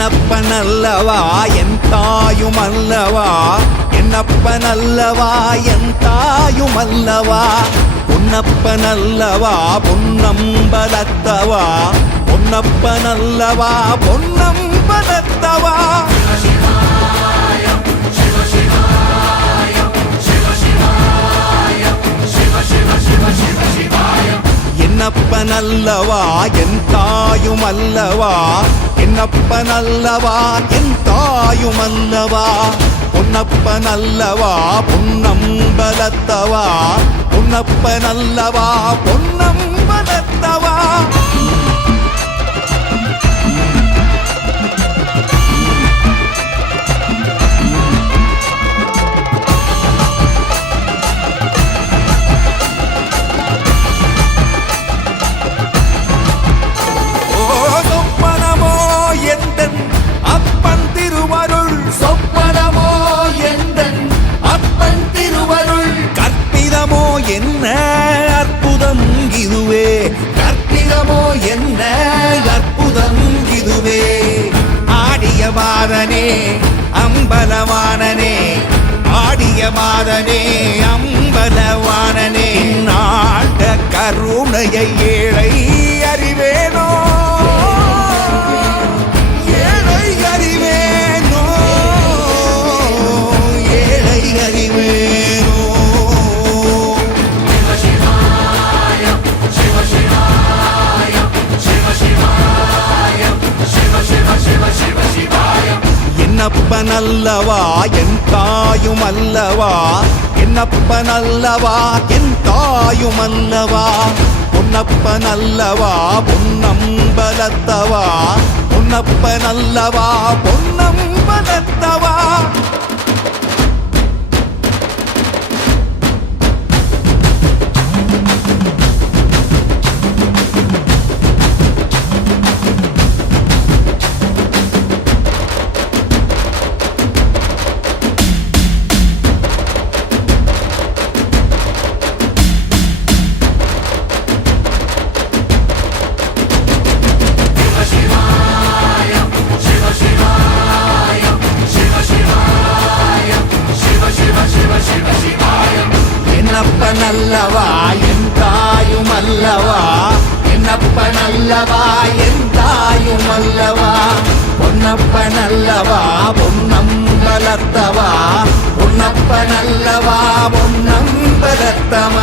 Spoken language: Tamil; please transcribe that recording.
என்னப்பனல்லவா என் தாயுமல்லவா, என்னப்பனல்லவா என் தாயுமல்லவா, பொன்னப்பனல்லவா பொன்னம்பலத்தவா, பொன்னப்பனல்லவா பொன்னம்பலத்தவா. என்னப்பனல்லவா என் தாயுமல்லவா, என்னப்பனல்லவா என் தாயுமல்லவா, பொன்னப்பனல்லவா பொன்னம்பலத்தவா, பொன்னப்பனல்லவா பொன்னம்பலத்தவா. அப்பன் திருவருள் சொப்பனமோ எந்தன் அப்பன் திருவருள், கற்பிதமோ என்ன அற்புதம் இதுவே, கற்பிதமோ என்ன அற்புதம் இதுவே. ஆடிய மாதனே அம்பலவானனே, ஆடிய மாதனே அம்பலவானனே, நாட கருணையை ஏழை அறிவேனோ, என்னப்பனல்லவா என் தாயுமல்லவா, என்னப்பனல்லவா என் தாயுமல்லவா, பொன்னப்பனல்லவா பொன்னம்பலத்தவா, பொன்னப்பனல்லவா பொன்னம்பலத்தவா. என்னப்பனல்லவா என் தாயுமல்லவா, என்னப்பனல்லவா என் தாயுமல்லவா, பொன்னப்பனல்லவா பொன்னம்பலத்தவா, பொன்னப்பனல்லவா பொன்னம்பலத்தவா.